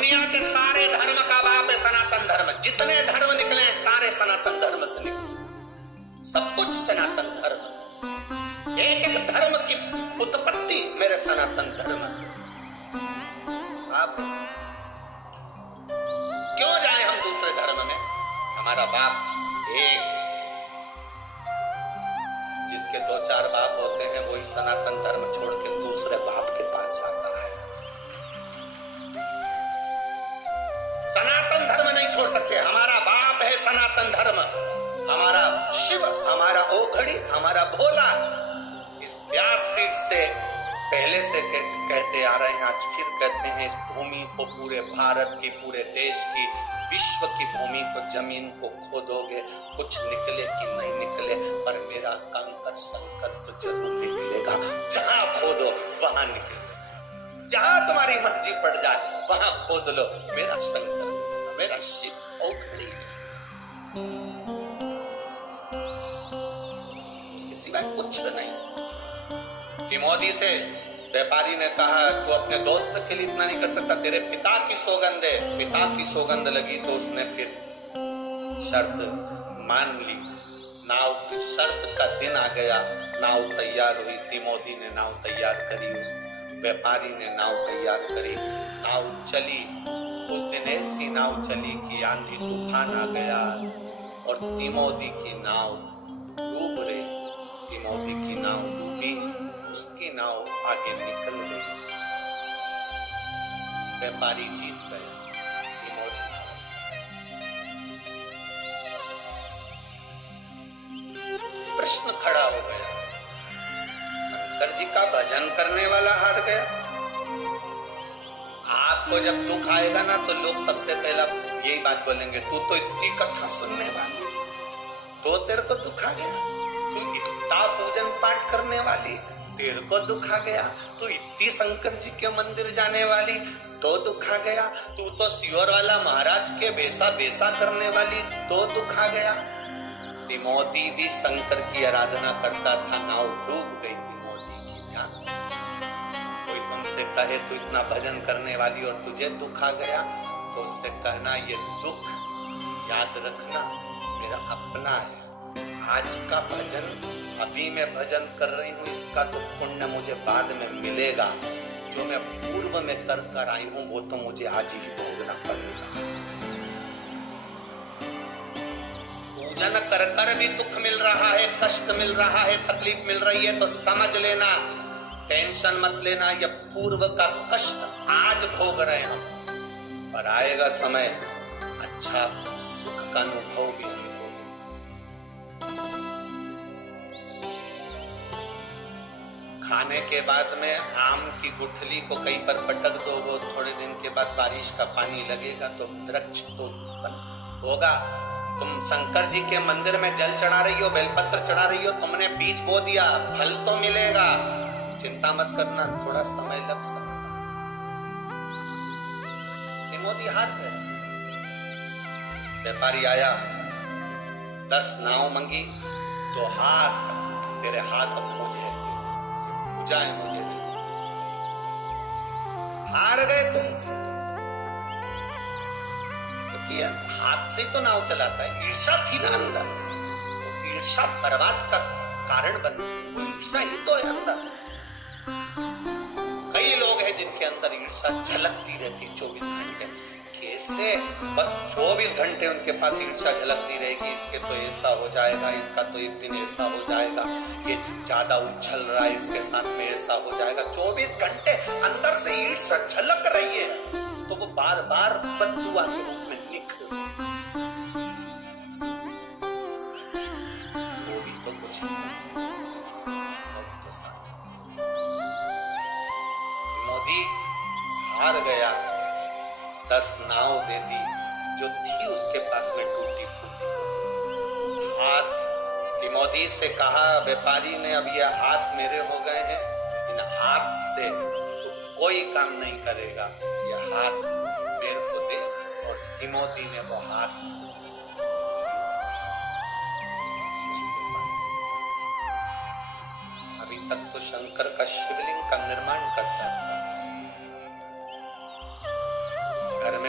दुनिया के सारे धर्म का बाप है सनातन धर्म। जितने धर्म निकले सारे सनातन धर्म से निकले, सब कुछ सनातन धर्म। एक एक धर्म की उत्पत्ति मेरे सनातन धर्म से। आप क्यों जाए हम दूसरे धर्म में? हमारा बाप एक, जिसके 2-4 बाप होते हैं वही सनातन धर्म छोड़ के दूसरे बाप के पास जाता है। सनातन धर्म नहीं छोड़ सकते। हमारा बाप है सनातन धर्म, हमारा शिव, हमारा ओघड़ी, हमारा भोला। इस व्यासपीठ से पहले से कहते आ रहे हैं, आज फिर कहते हैं, इस भूमि को, पूरे भारत की, पूरे देश की, विश्व की भूमि को, जमीन को खोदोगे, कुछ निकले कि नहीं निकले, पर मेरा कंकर संकर तो जरूर निकलेगा। जहां खोदो वहां निकलेगा, जहां तुम्हारी मर्जी पड़ जाए वहां खोद लो, मेरा शंकर, मेरा शिव ओघड़ी। सिवाय कुछ नहीं। मोदी से व्यापारी ने कहा तू अपने दोस्त के लिए इतना नहीं कर सकता, तेरे पिता की सौगंध है। पिता की सौगंध लगी तो उसने फिर शर्त मान ली। नाव की शर्त का दिन आ गया, नाव तैयार हुई थी। मोदी ने नाव तैयार करी, उस व्यापारी ने नाव तैयार करी, नाव चली। उस दिन ऐसी नाव चली कि आंधी तूफान आ गया और तिमोदी की नाव डूब रही। तिमोदी की नाव डूबी, उसकी नाव आगे निकल गई। व्यापारी जीत गए, तिमोदी। प्रश्न खड़ा हो गया, शंकर जी का भजन करने वाला हार गया। आपको जब दुख आएगा ना तो लोग सबसे पहला यही बात बोलेंगे, तू तो इतनी कथा सुनने वाली, तो तेरे को दुख आ गया। तू इतना पूजन पाठ करने वाली, तेरे को दुख आ गया। तू इतनी शंकर जी के मंदिर जाने वाली, तो दुख आ गया। तू तो सियोर वाला महाराज के बेसा करने वाली, तो दुख आ गया। तिमोदी भी शंकर की आराधना करता था, नाव डूब गई तिमोदी की। जान कोई तुमसे कहे तू इतना भजन करने वाली और तुझे दुख आ गया, तो उससे कहना ये दुख याद रखना मेरा अपना है। आज का भजन, अभी मैं भजन कर रही हूँ, इसका तो पुण्य मुझे बाद में मिलेगा। जो मैं पूर्व में कर आई हूँ वो तो मुझे आज ही भोगना पड़ेगा। पूजन कर भी दुख मिल रहा है, कष्ट मिल रहा है, तकलीफ मिल रही है तो समझ लेना, टेंशन मत लेना। ये पूर्व का कष्ट आज भोग रहे हैं हम, पर आएगा समय अच्छा सुख का अनुभव भी। खाने के बाद में आम की गुठली को कहीं पर पटक दो, वो थोड़े दिन के बाद बारिश का पानी लगेगा तो वृक्ष तो होगा। तुम शंकर जी के मंदिर में जल चढ़ा रही हो, बेलपत्र चढ़ा रही हो, तुमने बीज बो दिया, फल तो मिलेगा। चिंता मत करना, थोड़ा समय लग सकता। मोदी हाथ है। व्यापारी आया, 10 नाव मंगी, तो हाथ, तेरे हाथ मुझे पूजा है, मुझे हार गए तुम। हाथ से तो नाव चलाता है, ईर्षा थी ना अंदर, ईर्षा बर्बाद का कारण बन, ईर्षा ही तो है अंदर। कई लोग हैं जिनके अंदर ईर्षा झलकती रहती 24 घंटे। कैसे? बस 24 घंटे उनके पास ईर्षा झलकती रहेगी, इसके तो ऐसा हो जाएगा, इसका तो एक दिन ऐसा हो जाएगा, ये ज्यादा उछल रहा है, इसके साथ में ऐसा हो जाएगा। 24 घंटे अंदर से ईर्षा झलक रही है, तो वो बार बार बद्दुआ के रूप में निकल। वो भी तो कुछ मोदी हार गया, 10 नाव दे दी जो थी उसके पास में टूटी फूटी। हाथ तिमोदी से कहा व्यापारी ने, अब ये हाथ मेरे हो गए हैं, इन हाथ से तो कोई काम नहीं करेगा, ये हाथ मेरे को दे। और तिमोदी ने वो हाथ अभी तक तो शंकर का शिवलिंग का निर्माण करता था, घर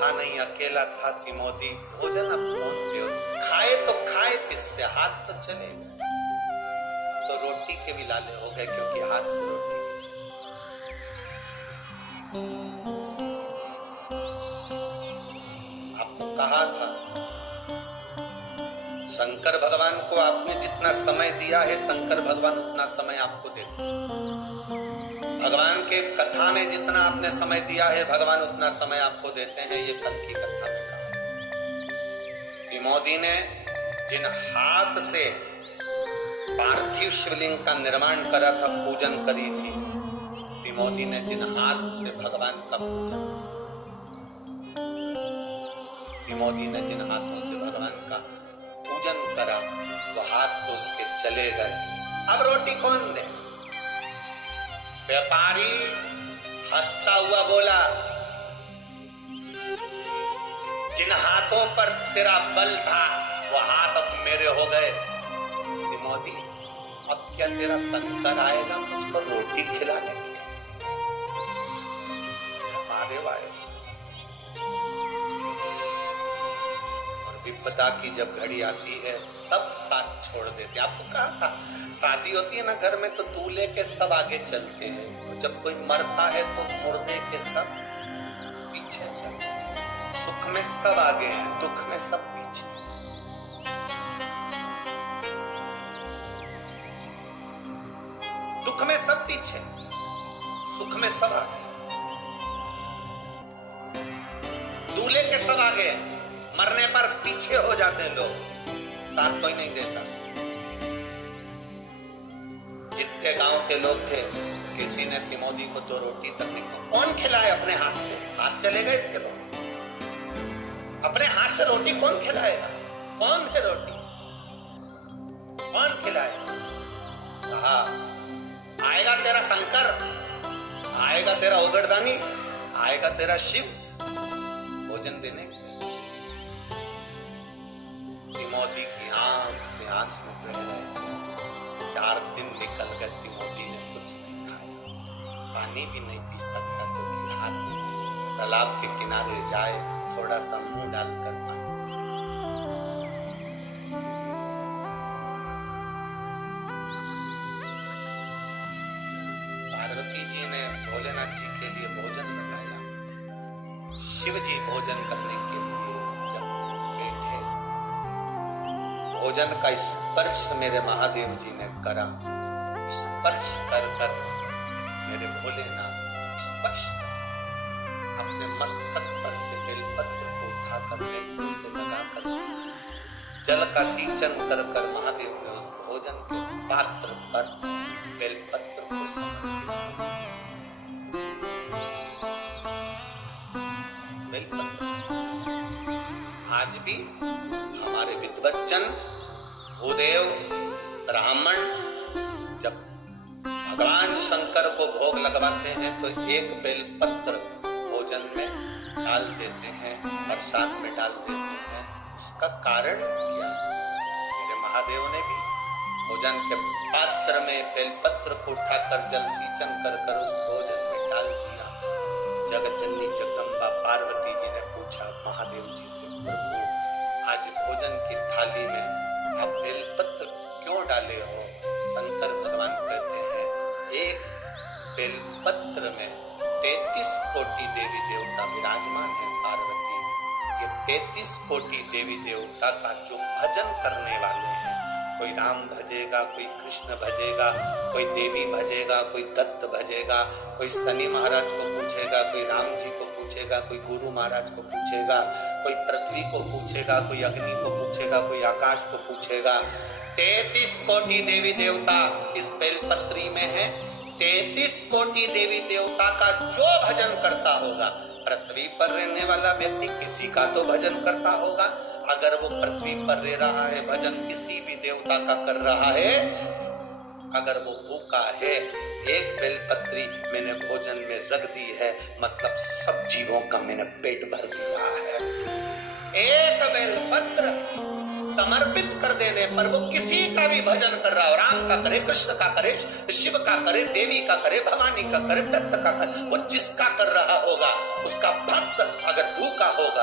था नहीं, अकेला था तिमोथी, भोजन अब कौन दे? खाए तो खाए किससे? हाथ तो चले गए, तो रोटी के भी लाले हो गए, क्योंकि हाथ से रोटी। आपको कहा था शंकर भगवान को आपने जितना समय दिया है, शंकर भगवान उतना समय आपको देते हैं। भगवान के कथा में जितना आपने समय दिया है, भगवान उतना समय आपको देते हैं। ये कल की कथा में कहा। तिमोथी ने जिन हाथ से पार्थिव शिवलिंग का निर्माण करा था, पूजन करी थी, तिमोथी ने जिन हाथ से भगवान का पूजन, तिमोथी ने जिन हाथों से भगवान का पूजन करा, वो हाथ तो उसके चले गए। अब रोटी कौन दे? व्यापारी हंसता हुआ बोला, जिन हाथों पर तेरा बल था, वो हाथ अब मेरे हो गए। तिमोथी, अब क्या तेरा शंकर आएगा मुझको रोटी खिलाने? हमारे वाले विपदा की जब घड़ी आती है, सब साथ छोड़ देते। आपको कहा था शादी होती है ना घर में, तो दूल्हे के सब आगे चलते हैं, जब कोई मरता है तो मुर्दे के सब पीछे चलते हैं। सुख में सब आगे हैं, दुख में सब पीछे। दुख में सब पीछे, सुख में सब आगे। दूल्हे के सब आगे हैं, मरने पर पीछे हो जाते हैं लोग, साथ कोई नहीं देता। जितने गांव के लोग थे, किसी ने तिमोथी को 2 रोटी तक नहीं खाई। कौन खिलाए अपने हाथ से? हाथ चले गए इसके लोग। अपने हाथ से रोटी कौन खिलाएगा? कौन है रोटी? कौन खिलाएगा? कहा, आएगा तेरा शंकर, आएगा तेरा उगड़दानी, आएगा तेरा शिव भोजन देने। तिमोथी की आंख से आंसू बह रहे। 4 दिन निकल गए, तिमोथी ने कुछ नहीं खाया, पानी भी नहीं पी सकता, क्योंकि हाथ में तालाब के किनारे जाए, थोड़ा सा मुंह डालकर पानी। पार्वती जी ने भोलेनाथ जी के लिए भोजन बनाया। शिव जी भोजन करने के लिए भोजन का स्पर्श मेरे महादेव जी ने करा। स्पर्श कर कर मेरे भोलेनाथ स्पर्श अपने मस्तक पर से बेलपत्र को उठाकर बेलपत्र से लगाकर जल का सिंचन कर कर महादेव ने उस भोजन के पात्र पर बेलपत्र को बेलपत्र। आज भी हमारे विद्वज्जन, भूदेव, ब्राह्मण जब भगवान शंकर को भोग लगवाते हैं, तो एक बेलपत्र भोजन में डाल देते हैं, प्रसाद में डाल देते हैं। उसका कारण क्या? मेरे महादेव ने भी भोजन के पात्र में बेलपत्र को उठाकर जल सिंचन कर कर उस भोजन में डाल दिया। जगतजननी जगदम्बा पार्वती जी ने पूछा महादेव जी से, प्रभु आज भोजन की थाली में आप बेलपत्र क्यों डाले हो? शंकर भगवान कहते हैं, एक बेलपत्र में 33 कोटि देवी देवता विराजमान है पार्वती। ये 33 कोटि देवी देवता का जो भजन करने वाले हैं, कोई राम भजेगा, कोई कृष्ण भजेगा, कोई देवी भजेगा, कोई दत्त भजेगा, कोई शनि महाराज को पूछेगा, कोई राम जी को पूछेगा, कोई गुरु महाराज को पूछेगा, कोई पृथ्वी को पूछेगा, कोई अग्नि को पूछेगा, कोई आकाश को पूछेगा। 33 कोटि देवी देवता इस बेलपत्री में है। 33 कोटि देवी देवता का जो भजन करता होगा, पृथ्वी पर रहने वाला व्यक्ति किसी का तो भजन करता होगा। अगर वो पृथ्वी पर रह रहा है, भजन किसी भी देवता का कर रहा है, अगर वो भूखा है, एक बेलपत्री मैंने भोजन में रख दी है, मतलब सब जीवों का मैंने पेट भर दिया है। एक बेलपत्र समर्पित कर देने पर वो किसी का भी भजन कर रहा हो, राम का करे, कृष्ण का करे, शिव का करे, देवी का करे, भवानी का करे, दत्त का करे, वो जिसका कर रहा होगा, उसका भक्त अगर भूखा होगा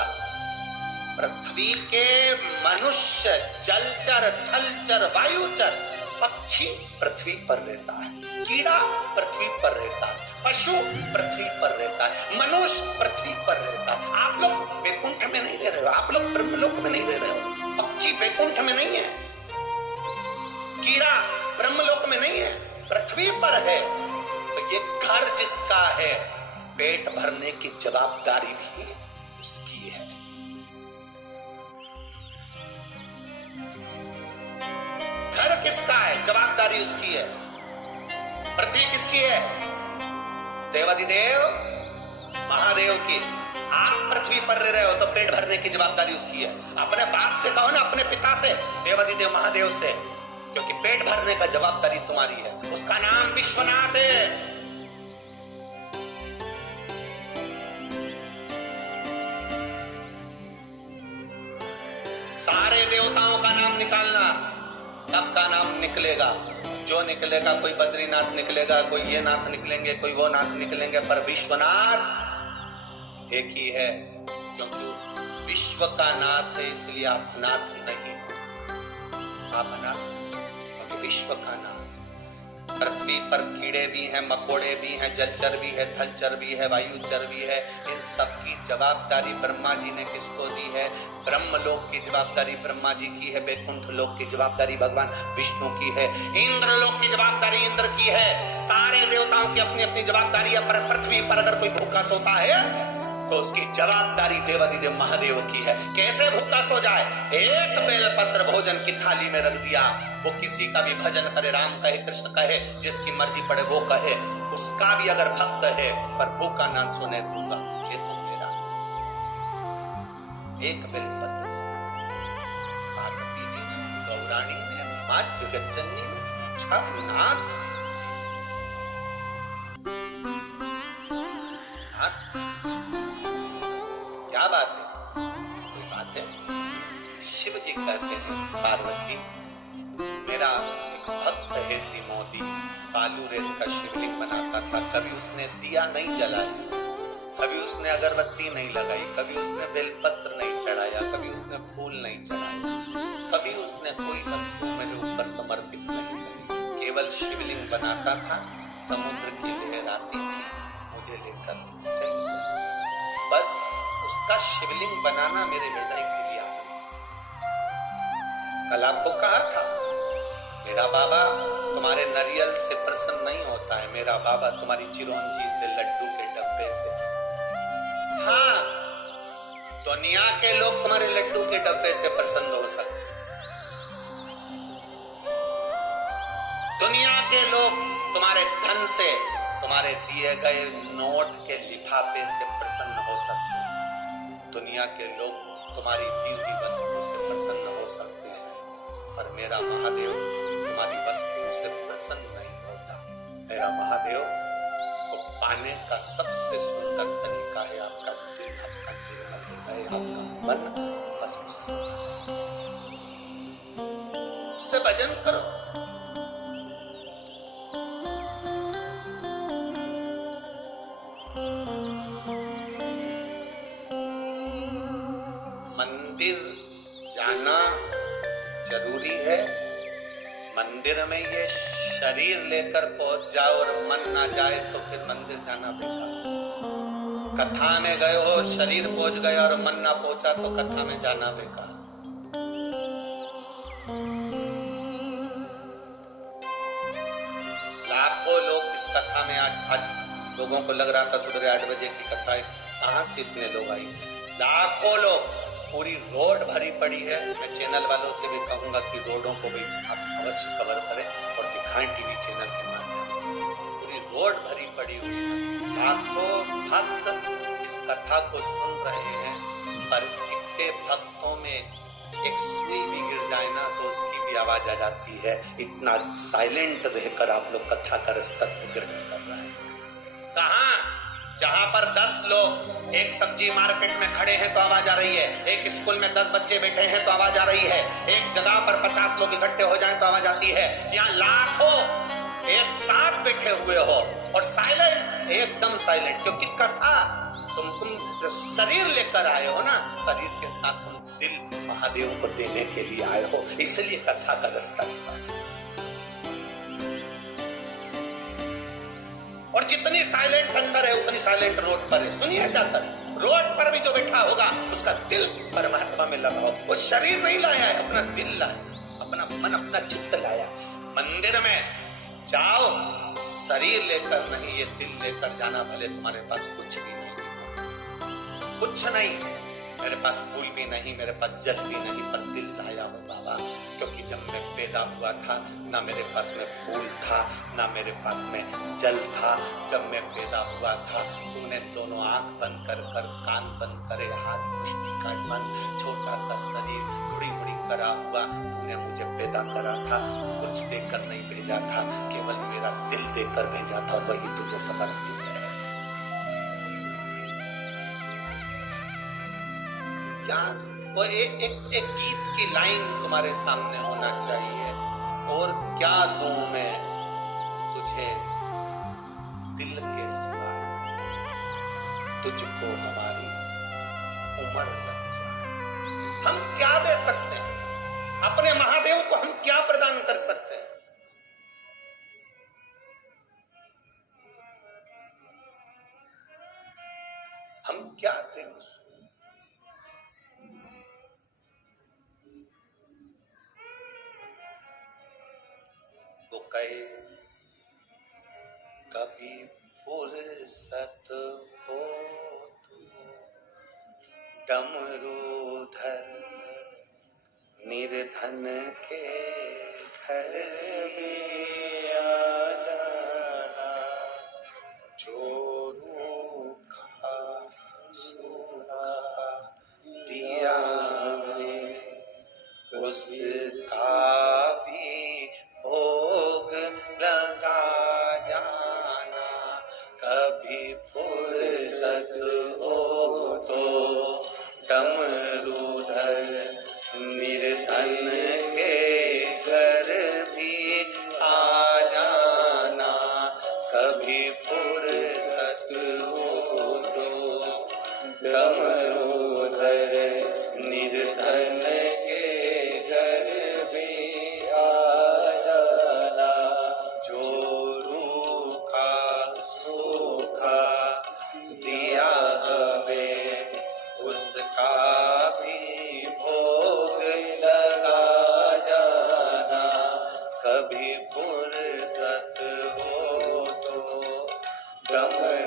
पृथ्वी के मनुष्य, जलचर, थलचर, वायुचर, पक्षी पृथ्वी पर रहता है, कीड़ा पृथ्वी पर रहता है, पशु पृथ्वी पर रहता है, मनुष्य पृथ्वी पर रहता है। आप लोग वैकुंठ में नहीं रह रहे हो, आप लोग ब्रह्मलोक में नहीं रह रहे हो। पक्षी वैकुंठ में नहीं है, कीड़ा ब्रह्मलोक में नहीं है, पृथ्वी पर है। तो ये घर जिसका है, पेट भरने की जवाबदारी भी उसकी है। घर किसका है, जवाबदारी उसकी है। पृथ्वी किसकी है, देवाधिदेव महादेव की। आप पृथ्वी पर रह रहे हो तो पेट भरने की जवाबदारी उसकी है। अपने बाप से कहो ना, अपने पिता से, देवाधिदेव महादेव से, क्योंकि पेट भरने का जवाबदारी तुम्हारी है। उसका नाम विश्वनाथ है। सारे देवताओं का नाम निकालना, सबका नाम निकलेगा। जो निकलेगा, कोई बद्रीनाथ निकलेगा, कोई ये नाथ निकलेंगे, कोई वो नाथ निकलेंगे, पर विश्वनाथ एक ही है। क्योंकि विश्व का नाथ है, इसलिए आप नाथ नहीं, आप नाथ, क्योंकि विश्व का नाथ। पृथ्वी पर कीड़े भी हैं, मकोड़े भी हैं, जलचर भी है, थलचर भी है, वायुचर भी है। इन सब की जवाबदारी ब्रह्मा जी ने किसको दी है? ब्रह्मलोक की जवाबदारी ब्रह्मा जी की है, वैकुंठ लोक की जवाबदारी भगवान विष्णु की है, इंद्र लोक की जवाबदारी इंद्र की है। सारे देवताओं की अपनी अपनी जवाबदारी है। पर पृथ्वी पर अगर कोई भूखा सोता है तो उसकी जवाबदारी देवाधिदेव महादेव की है। कैसे भूखा सो जाए? एक बेलपत्र भोजन की थाली में रख दिया, वो किसी का भी भजन करे, राम कहे, कृष्ण कहे, जिसकी मर्जी पड़े वो कहे, उसका भी अगर भक्त है, पर भूखा ना सोने दूंगा, ये तो मेरा एक बेलपत्र से पार्वती जी ने, गौराणी ने, मां जगज्जननी ने पूछा, नाथ क्या बात है? कोई बात है? शिव जी कहते हैं, पार्वती मेरा एक भक्त है मोदी, बालू रेत का शिवलिंग बनाता था। कभी उसने दिया नहीं जलाया, कभी उसने अगरबत्ती नहीं लगाई, कभी उसने बेलपत्र नहीं चढ़ाया, कभी उसने फूल नहीं चढ़ाया, कभी उसने कोई वस्तु मेरे ऊपर समर्पित नहीं की। केवल शिवलिंग बनाता था, समुद्र की लहर आती थी, मुझे लेकर चली गई। बस उसका शिवलिंग बनाना मेरे हृदय के लिए आ गया। कल आपको कहा था, मेरा बाबा तुम्हारे नारियल से प्रसन्न नहीं होता है, मेरा बाबा तुम्हारी चिरौंजी से, लड्डू के डब्बे से। हाँ, दुनिया के लोग तुम्हारे लड्डू के डब्बे से प्रसन्न हो सकते, दुनिया के लोग तुम्हारे धन से, तुम्हारे दिए गए नोट के लिफाफे से प्रसन्न हो सकते हैं, दुनिया के लोग तुम्हारी दी हुई वस्तु से प्रसन्न हो सकते हैं, पर मेरा महादेव तुम्हारी वस्तु से प्रसन्न नहीं होता। मेरा महादेव को पाने का सबसे सुंदर तरीका है आपका दिल, आपका निर्मल हृदय, आपका मन, बस उससे भजन करो। मंदिर जाना जरूरी है। मंदिर में ये शरीर लेकर पहुंच जाओ और मन ना जाए तो फिर मंदिर जाना बेकार। कथा में गए हो, शरीर पहुंच गया और मन ना पहुंचा तो कथा में जाना बेकार। लाखों लोग इस कथा में आज लोगों को लग रहा था सुबह 8 बजे की कथा है, कहां से इतने लोग आई? लाखों लोग, पूरी रोड भरी पड़ी है। मैं चैनल वालों से भी कहूंगा कि रोडों को भी आप अवश्य कवर करें और दिखाएं टीवी चैनल के माध्यम से। पूरी रोड भरी पड़ी हुई है, लाखों भक्त इस कथा को सुन रहे हैं, पर कितने भक्तों में एक सुई भी गिर जाए ना तो उसकी भी आवाज आ जाती है। इतना साइलेंट रहकर आप लोग कथा का रस्तक ग्रहण कर रहे हैं। कहाँ? जहां पर 10 लोग एक सब्जी मार्केट में खड़े हैं तो आवाज आ रही है, एक स्कूल में 10 बच्चे बैठे हैं तो आवाज आ रही है, एक जगह पर 50 लोग इकट्ठे हो जाएं तो आवाज आती है। यहाँ लाखों एक साथ बैठे हुए हो और साइलेंट, एकदम साइलेंट, क्योंकि कथा तुम शरीर लेकर आए हो ना, शरीर के साथ तुम दिल महादेव को देने के लिए आए हो, इसलिए कथा का रास्ता निकालो। और जितनी साइलेंट अंदर है उतनी साइलेंट रोड पर है। सुनिए जाकर रोड पर भी जो बैठा होगा उसका दिल परमात्मा में लगाओ। वो शरीर नहीं लाया है, अपना दिल लाया, अपना मन अपना चित्त लाया। मंदिर में जाओ शरीर लेकर नहीं, ये दिल लेकर जाना। भले तुम्हारे पास कुछ भी नहीं, कुछ नहीं, मेरे पास फूल भी नहीं, मेरे पास जल भी नहीं, पर दिल लाया हो बाबा। क्योंकि जब मैं पैदा हुआ था ना मेरे पास में फूल था ना मेरे पास में जल था। जब मैं पैदा हुआ था तूने दोनों आंख बंद कर कान बंद करे, हाथ मुट्ठी का मन, छोटा सा शरीर, मुड़ी मुड़ी करा हुआ, तूने मुझे पैदा करा था। कुछ देकर नहीं भेजा था, केवल मेरा दिल देकर भेजा था, वही तुझे समर्पित है। क्या वो एक गीत की लाइन तुम्हारे सामने होना चाहिए, और क्या दूं मैं तुझे दिल के सिवा, तुझको हमारी उम्र लग जाए। हम क्या दे सकते हैं अपने महादेव को, हम क्या प्रदान कर सकते हैं? हम क्या दें उसको? वो कहे कभी फुर्सत हो तो डमरूधर निर्धन के घर आ जाना, जो रूखा सूखा दिया उसका भी भोग लगा जाना। कभी फुर्सत हो तो डमरूधर निर्धन के घर भी आ जाना। कभी फुर्सत हो तो डमरूधर निर्धन के घर भी आ जाना। जो रूखा सूखा दिया हमें उसका भी भोग लगा जाना। कभी फुर्सत हो तो